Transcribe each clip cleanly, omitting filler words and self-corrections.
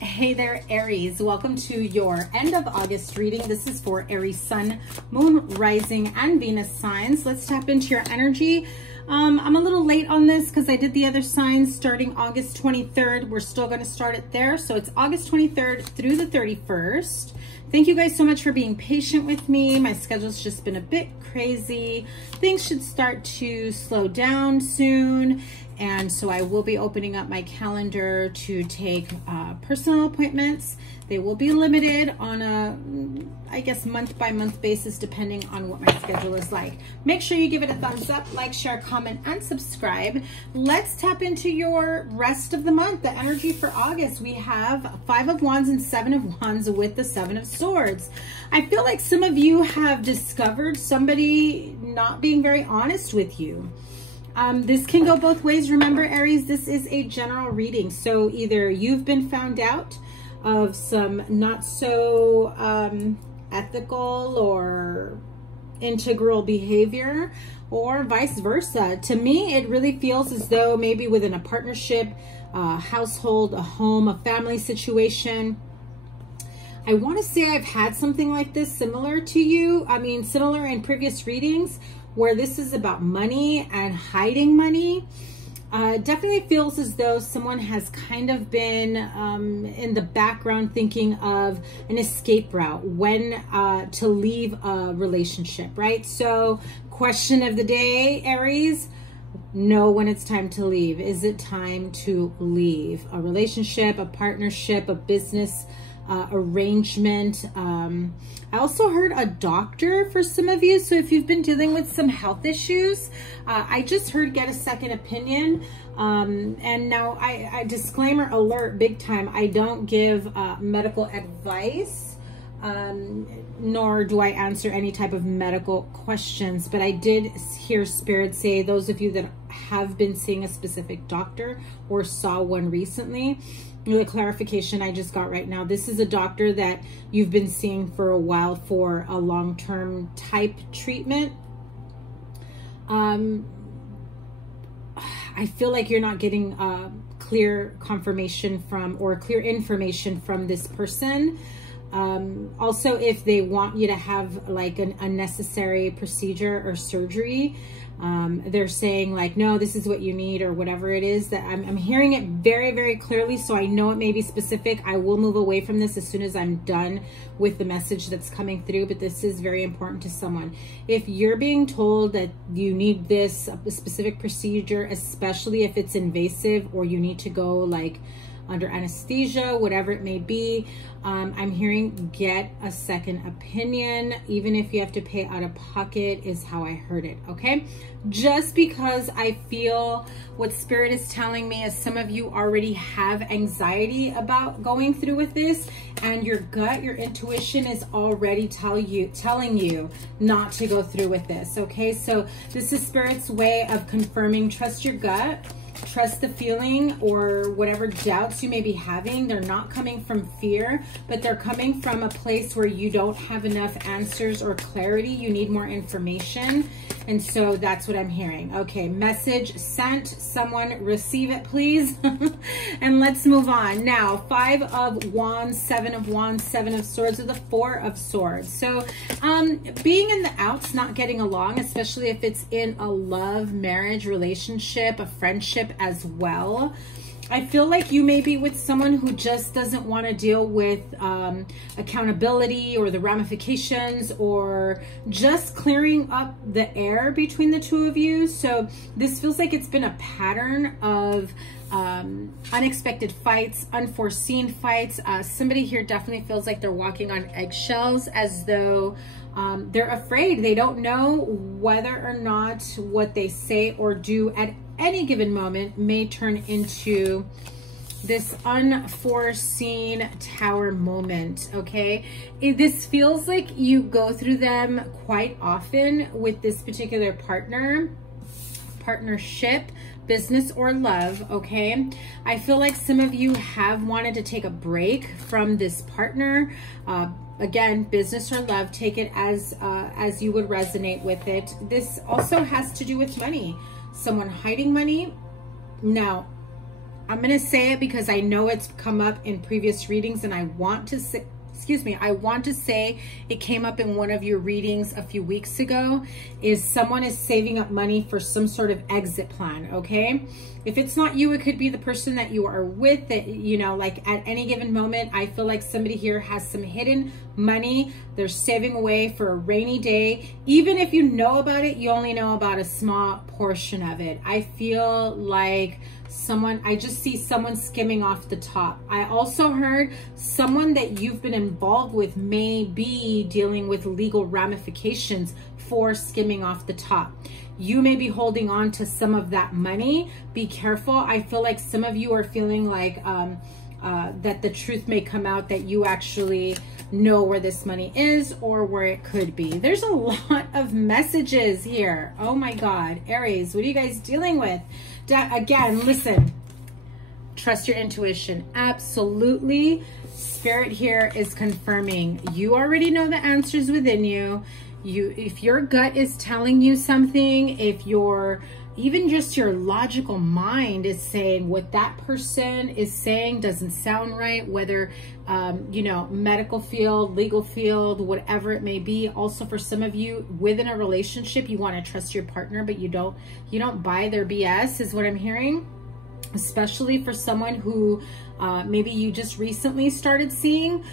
Hey there, Aries. Welcome to your end of August reading. This is for Aries Sun, Moon, Rising, and Venus signs. Let's tap into your energy. I'm a little late on this because I did the other signs starting August 23rd. We're still going to start it there. So it's August 23rd through the 31st. Thank you guys so much for being patient with me. My schedule's just been a bit crazy. Things should start to slow down soon. And so I will be opening up my calendar to take personal appointments. They will be limited on a, I guess, month-by-month basis, depending on what my schedule is like. Make sure you give it a thumbs up, like, share, comment, and subscribe. Let's tap into your rest of the month, the energy for August. We have 5 of Wands and 7 of Wands with the 7 of Swords. I feel like some of you have discovered somebody not being very honest with you. This can go both ways. Remember, Aries, this is a general reading. So either you've been found out of some not so ethical or integral behavior, or vice versa. To me, it really feels as though maybe within a partnership, household, a home, a family situation, I want to say I've had something like this similar to you. I mean, similar in previous readings, where this is about money and hiding money. Definitely feels as though someone has kind of been in the background thinking of an escape route, when to leave a relationship, right? So question of the day, Aries, know when it's time to leave. Is it time to leave a relationship, a partnership, a business arrangement? I also heard a doctor for some of you. So if you've been dealing with some health issues, I just heard get a second opinion. And now I disclaimer alert, big time. I don't give medical advice, nor do I answer any type of medical questions. But I did hear Spirit say, those of you that have been seeing a specific doctor or saw one recently, the clarification I just got right now, this is a doctor that you've been seeing for a while for a long-term type treatment. I feel like you're not getting clear confirmation from, or clear information from this person. Also, if they want you to have like an unnecessary procedure or surgery, they're saying like, no, this is what you need, or whatever it is. That I'm hearing it very, very clearly. So I know it may be specific. I will move away from this as soon as I'm done with the message that's coming through, but this is very important to someone. If you're being told that you need this a specific procedure, especially if it's invasive or you need to go like under anesthesia, whatever it may be, I'm hearing get a second opinion, even if you have to pay out of pocket, is how I heard it, okay? Just because I feel what Spirit is telling me is some of you already have anxiety about going through with this, and your gut, your intuition is already telling you not to go through with this, okay? So this is Spirit's way of confirming, trust your gut. Trust the feeling, or whatever doubts you may be having. They're not coming from fear, but they're coming from a place where you don't have enough answers or clarity. You need more information. And so that's what I'm hearing. Okay, message sent. Someone receive it, please. And let's move on. Now, 5 of Wands, 7 of Wands, 7 of Swords, or the 4 of Swords. So being in the outs, not getting along, especially if it's in a love, marriage, relationship, a friendship as well. I feel like you may be with someone who just doesn't want to deal with accountability or the ramifications, or just clearing up the air between the two of you. So this feels like it's been a pattern of unexpected fights, unforeseen fights. Somebody here definitely feels like they're walking on eggshells, as though they're afraid. They don't know whether or not what they say or do at any given moment may turn into this unforeseen tower moment, okay? This feels like you go through them quite often with this particular partnership, business or love, okay? I feel like some of you have wanted to take a break from this partner. Again, business or love, take it as you would resonate with it. This also has to do with money. Someone hiding money. Now, I'm going to say it because I know it's come up in previous readings, and I want to say, I want to say it came up in one of your readings a few weeks ago, is someone is saving up money for some sort of exit plan, okay? If it's not you, it could be the person that you are with, that, you know, like at any given moment, I feel like somebody here has some hidden money they're saving away for a rainy day. Even if you know about it, you only know about a small portion of it. I feel like I just see someone skimming off the top. I also heard someone that you've been involved with may be dealing with legal ramifications for skimming off the top. You may be holding on to some of that money. Be careful. I feel like some of you are feeling like that the truth may come out, that you actually know where this money is or where it could be. There's a lot of messages here. Oh my God, Aries, what are you guys dealing with? Again, listen, trust your intuition. Absolutely. Spirit here is confirming you already know the answers within you. If your gut is telling you something, if even just your logical mind is saying what that person is saying doesn't sound right, whether, you know, medical field, legal field, whatever it may be. Also, for some of you within a relationship, you want to trust your partner, but you don't buy their BS, is what I'm hearing. Especially for someone who maybe you just recently started seeing.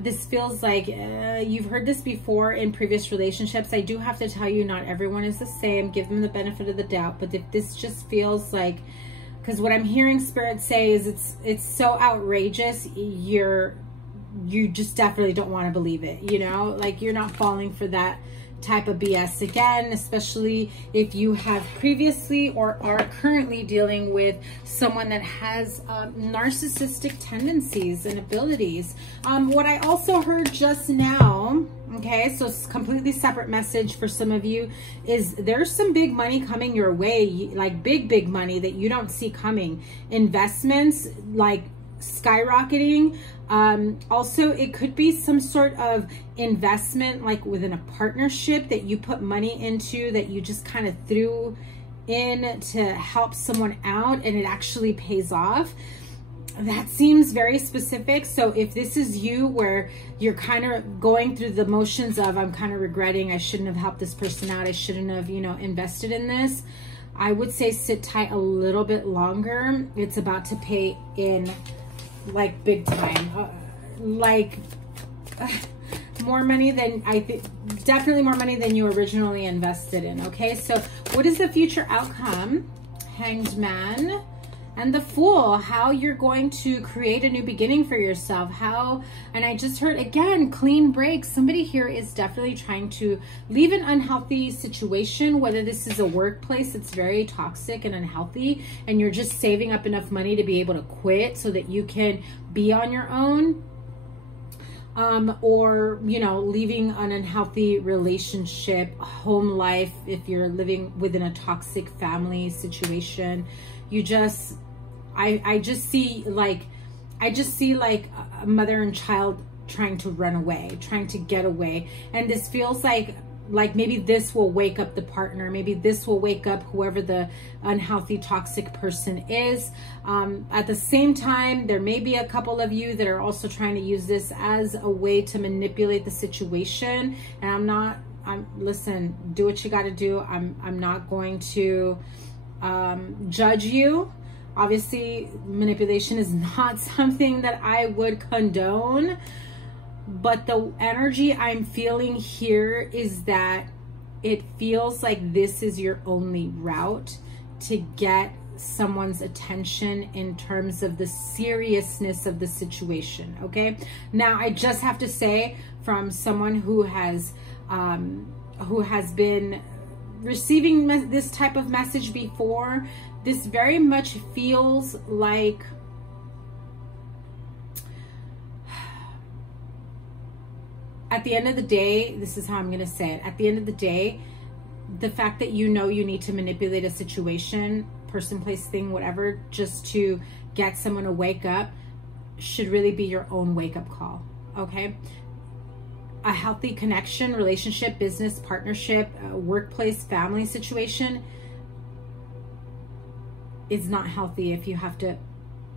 This feels like you've heard this before in previous relationships. I do have to tell you, not everyone is the same. Give them the benefit of the doubt. But if this just feels like, because what I'm hearing Spirit say is it's so outrageous, you just definitely don't want to believe it. You know, like you're not falling for that type of BS again, especially if you have previously or are currently dealing with someone that has narcissistic tendencies and abilities. What I also heard just now, okay, so it's a completely separate message for some of you, is there's some big money coming your way, like big money that you don't see coming. Investments like skyrocketing. Also, it could be some sort of investment like within a partnership that you put money into, that you just kind of threw in to help someone out, and it actually pays off. That seems very specific. So if this is you, where you're kind of going through the motions of, I'm kind of regretting, I shouldn't have helped this person out, I shouldn't have, you know, invested in this, I would say sit tight a little bit longer. It's about to pay in like big time, more money than I think, definitely more money than you originally invested in. Okay, so what is the future outcome? Hanged Man and the Fool. How you're going to create a new beginning for yourself. How, and I just heard again, clean break. Somebody here is definitely trying to leave an unhealthy situation, whether this is a workplace that's very toxic and unhealthy, and you're just saving up enough money to be able to quit so that you can be on your own. Or, you know, leaving an unhealthy relationship, home life, if you're living within a toxic family situation. You just, I just see like a mother and child trying to run away, trying to get away. And this feels like maybe this will wake up the partner. Maybe this will wake up whoever the unhealthy, toxic person is. At the same time, there may be a couple of you that are also trying to use this as a way to manipulate the situation. And listen, do what you got to do. I'm not going to judge you. Obviously, manipulation is not something that I would condone. But the energy I'm feeling here is that it feels like this is your only route to get someone's attention in terms of the seriousness of the situation. Okay, now I just have to say, from someone who has been receiving this type of message before, this very much feels like at the end of the day, this is how I'm going to say it. At the end of the day, the fact that you know you need to manipulate a situation, person, place, thing, whatever, just to get someone to wake up should really be your own wake-up call, okay? A healthy connection, relationship, business, partnership, workplace, family situation is not healthy if you have to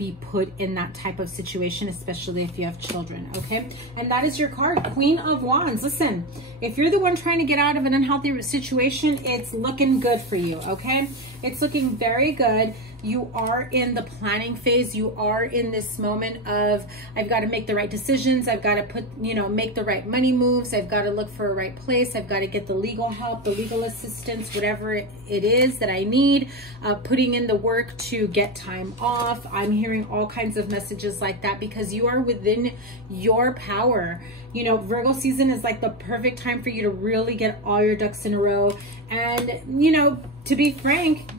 be put in that type of situation, especially if you have children, okay? And that is your card, Queen of Wands. Listen, if you're the one trying to get out of an unhealthy situation, it's looking good for you, okay? It's looking very good. You are in the planning phase. You are in this moment of, I've got to make the right decisions. I've got to put, you know, make the right money moves. I've got to look for a right place. I've got to get the legal help, the legal assistance, whatever it is that I need, putting in the work to get time off. I'm hearing all kinds of messages like that because you are within your power. You know, Virgo season is like the perfect time for you to really get all your ducks in a row. And, you know, to be frank,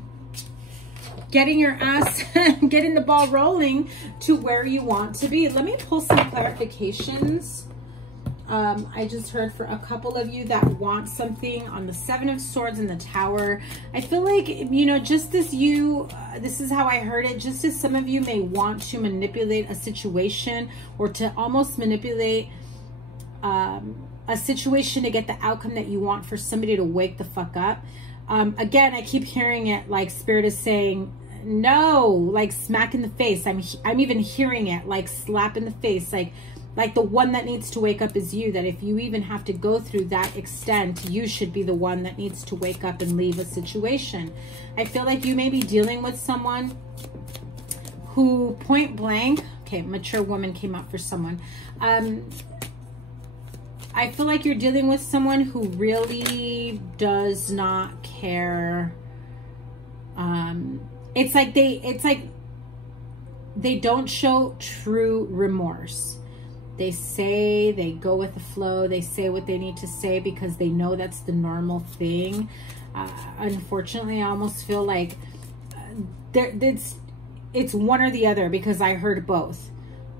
getting your ass, getting the ball rolling to where you want to be. Let me pull some clarifications. I just heard for a couple of you that want something on the Seven of Swords and the Tower. I feel like, you know, just as you, this is how I heard it, just as some of you may want to manipulate a situation or to almost manipulate a situation to get the outcome that you want for somebody to wake the fuck up. Again, I keep hearing it like Spirit is saying, no, like smack in the face. I'm even hearing it like slap in the face, like the one that needs to wake up is you, that if you even have to go through that extent, you should be the one that needs to wake up and leave a situation. I feel like you may be dealing with someone who point blank, okay, mature woman came up for someone. I feel like you're dealing with someone who really does not care. It's like they don't show true remorse. They say, they go with the flow. They say what they need to say because they know that's the thing. Unfortunately, I almost feel like it's one or the other because I heard both.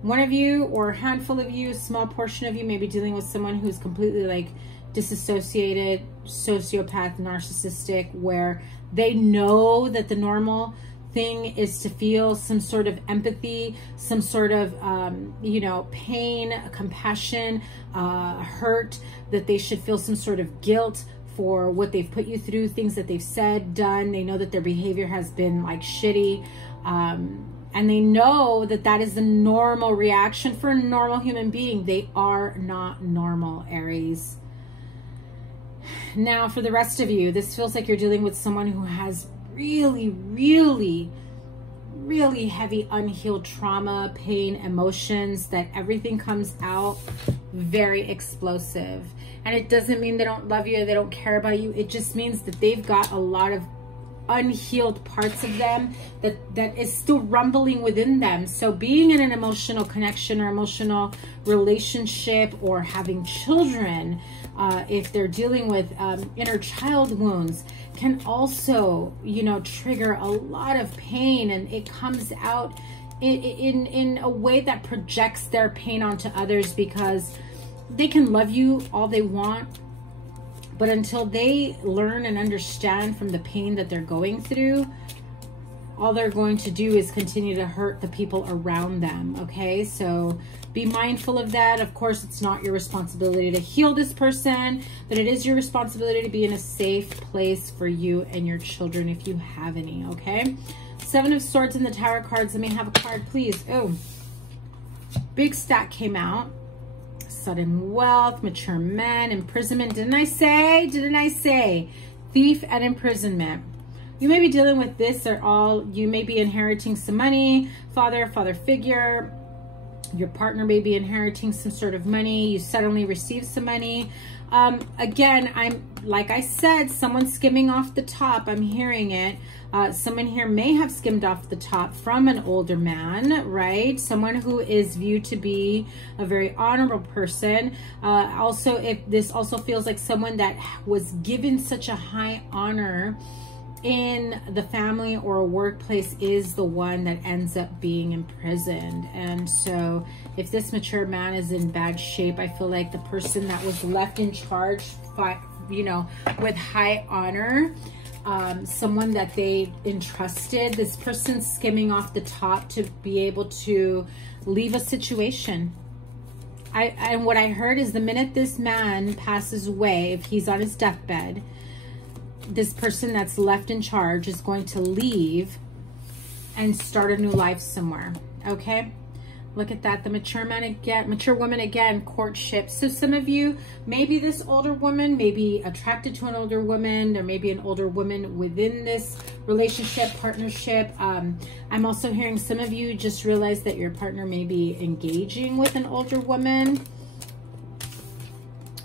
One of you or a handful of you, a small portion of you may be dealing with someone who's completely like disassociated, sociopath, narcissistic, where they know that the normal thing is to feel some sort of empathy, some sort of, you know, pain, compassion, hurt, that they should feel some sort of guilt for what they've put you through, things that they've said, done. They know that their behavior has been like shitty. And they know that that is the normal reaction for a normal human being. They are not normal, Aries. Now, for the rest of you, this feels like you're dealing with someone who has really, really, really heavy unhealed trauma, pain, emotions, that everything comes out very explosive. And it doesn't mean they don't love you or they don't care about you. It just means that they've got a lot of unhealed parts of them that is still rumbling within them. So being in an emotional connection or emotional relationship or having children, if they're dealing with inner child wounds, can also, you know, trigger a lot of pain, and it comes out in a way that projects their pain onto others, because they can love you all they want, but until they learn and understand from the pain that they're going through, all they're going to do is continue to hurt the people around them, okay? So be mindful of that. Of course, it's not your responsibility to heal this person, but it is your responsibility to be in a safe place for you and your children if you have any, okay? Seven of Swords in the Tower cards. Let me have a card, please. Oh, big stack came out. Sudden wealth, mature men, imprisonment. Didn't I say? Didn't I say? Thief and imprisonment. You may be dealing with this or all. You may be inheriting some money. Father figure. Your partner may be inheriting some sort of money. You suddenly receive some money. Again, like I said, someone skimming off the top. I'm hearing it. Someone here may have skimmed off the top from an older man, right? Someone who is viewed to be a very honorable person. Also, if this also feels like someone that was given such a high honor in the family or a workplace is the one that ends up being imprisoned. And so if this mature man is in bad shape, I feel like the person that was left in charge, you know, with high honor, someone that they entrusted, this person skimming off the top to be able to leave a situation. And what I heard is the minute this man passes away, if he's on his deathbed, this person that's left in charge is going to leave and start a new life somewhere. okay? Look at that, the mature man again, mature woman again, courtship. So some of you, maybe this older woman may be attracted to an older woman. There may be an older woman within this relationship, partnership. I'm also hearing some of you just realize that your partner may be engaging with an older woman.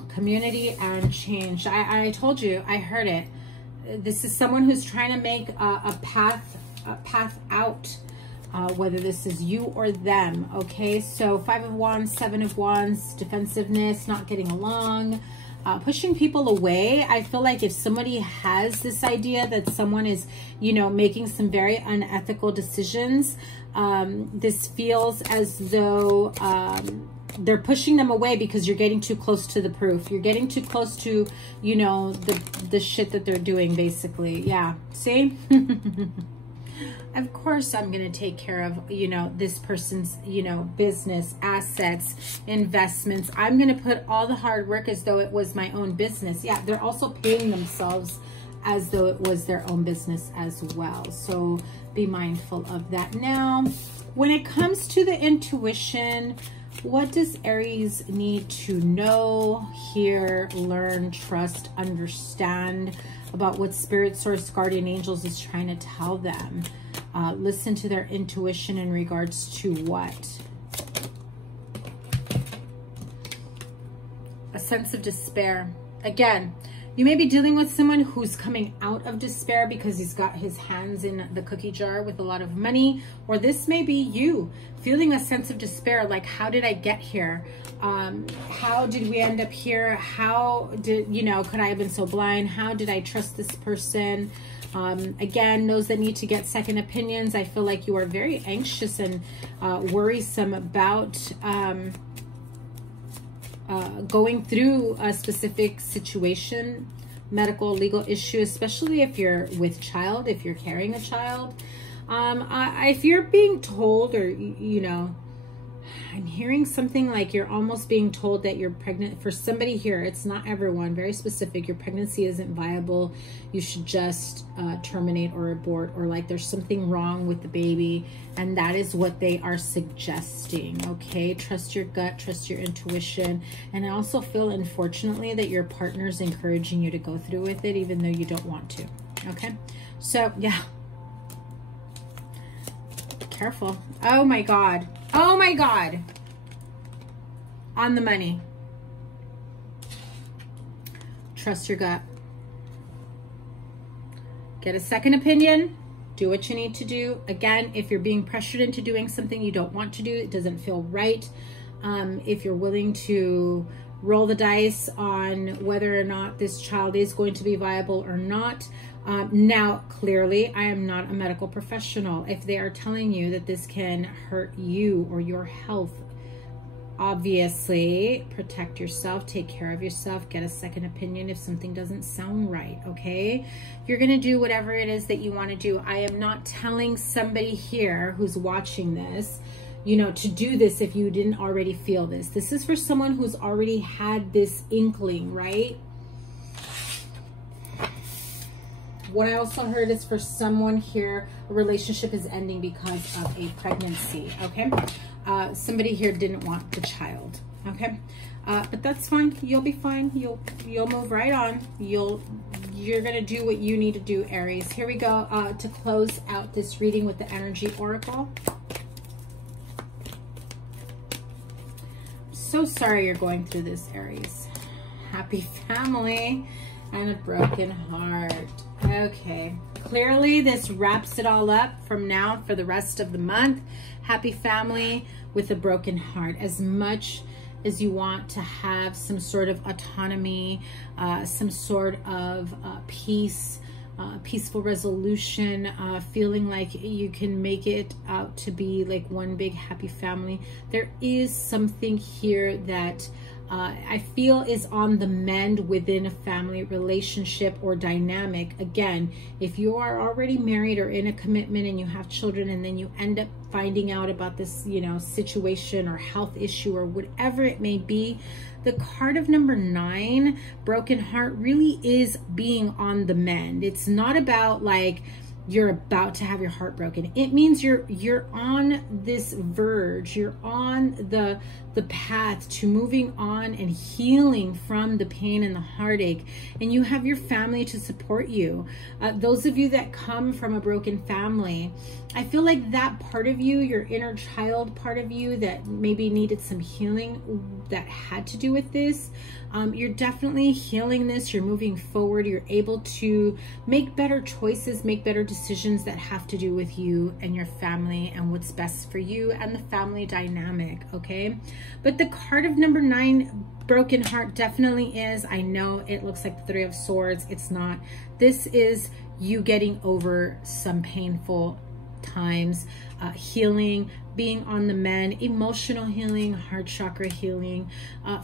Community and change. I told you, I heard it. This is someone who's trying to make a path out. Whether this is you or them, okay? So 5 of Wands, 7 of Wands, defensiveness, not getting along, pushing people away. I feel like if somebody has this idea that someone is, you know, making some very unethical decisions, this feels as though they're pushing them away because you're getting too close to the proof. You're getting too close to, you know, the shit that they're doing, basically. Yeah, see? Of course, I'm going to take care of, you know, this person's, you know, business, assets, investments. I'm going to put all the hard work as though it was my own business. Yeah, they're also paying themselves as though it was their own business as well. So be mindful of that. Now, when it comes to the intuition, what does Aries need to know, hear, learn, trust, understand about what Spirit, Source, Guardian Angels is trying to tell them? Listen to their intuition in regards to what? A sense of despair. Again, you may be dealing with someone who's coming out of despair because he's got his hands in the cookie jar with a lot of money, or this may be you feeling a sense of despair, like, how did I get here? How did we end up here? How did, you know, could I have been so blind? How did I trust this person? Again, those that need to get second opinions, I feel like you are very anxious and worrisome about going through a specific situation, medical, legal issue, especially if you're with child, if you're carrying a child. If you're being told, or, you know, I'm hearing something like you're almost being told that you're pregnant. For somebody here, it's not everyone, very specific, your pregnancy isn't viable, you should just terminate or abort, or like there's something wrong with the baby, and that is what they are suggesting, okay? Trust your gut, trust your intuition. And I also feel, unfortunately, that your partner's encouraging you to go through with it even though you don't want to, okay? So yeah, careful. Oh my God. Oh my God. On the money. Trust your gut. Get a second opinion. Do what you need to do. Again, if you're being pressured into doing something you don't want to do, it doesn't feel right. If you're willing to roll the dice on whether or not this child is going to be viable or not. Now, clearly, I am not a medical professional. If they are telling you that this can hurt you or your health, obviously, protect yourself, take care of yourself, get a second opinion if something doesn't sound right, okay? You're going to do whatever it is that you want to do. I am not telling somebody here who's watching this, you know, to do this if you didn't already feel this. This is for someone who's already had this inkling, right? What I also heard is for someone here, a relationship is ending because of a pregnancy, okay? Somebody here didn't want the child, okay? But that's fine. You'll be fine. You'll move right on. You're gonna do what you need to do, Aries. Here we go to close out this reading with the Energy Oracle. So sorry you're going through this, Aries. Happy family and a broken heart. Okay, clearly this wraps it all up from now for the rest of the month. Happy family with a broken heart. As much as you want to have some sort of autonomy, some sort of peace, peaceful resolution, feeling like you can make it out to be like one big happy family, there is something here that I feel is on the mend within a family relationship or dynamic. Again, if you are already married or in a commitment and you have children, and then you end up finding out about this, you know, situation or health issue or whatever it may be, the card of number 9, broken heart, really is being on the mend. It's not about like, you're about to have your heart broken. It means you're on this verge. You're on the path to moving on and healing from the pain and the heartache. And you have your family to support you. Those of you that come from a broken family, I feel like that part of you, your inner child part of you that maybe needed some healing that had to do with this, you're definitely healing this. You're moving forward. You're able to make better choices, make better decisions that have to do with you and your family and what's best for you and the family dynamic, okay? But the card of number 9, broken heart, definitely is. I know it looks like the 3 of Swords. It's not. This is you getting over some painful times, healing, being on the mend, emotional healing, heart chakra healing,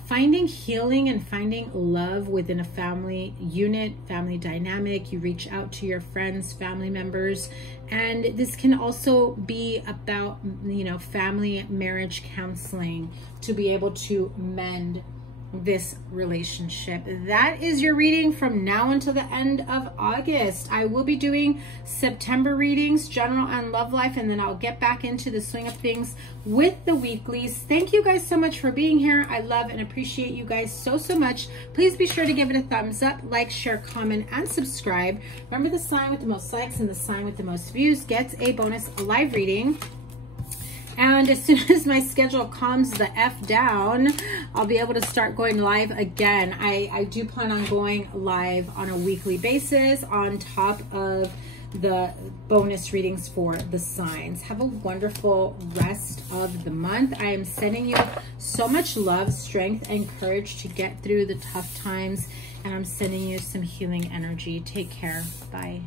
finding healing and finding love within a family unit, family dynamic. You reach out to your friends, family members, and this can also be about, you know, family marriage counseling to be able to mend this relationship. That is your reading from now until the end of August. I will be doing September readings, general and love life, and then I'll get back into the swing of things with the weeklies. Thank you guys so much for being here. I love and appreciate you guys so much. Please be sure to give it a thumbs up, like, share, comment, and subscribe. Remember, the sign with the most likes and the sign with the most views gets a bonus live reading. And as soon as my schedule calms the F down, I'll be able to start going live again. I do plan on going live on a weekly basis on top of the bonus readings for the signs. Have a wonderful rest of the month. I am sending you so much love, strength, and courage to get through the tough times. And I'm sending you some healing energy. Take care. Bye.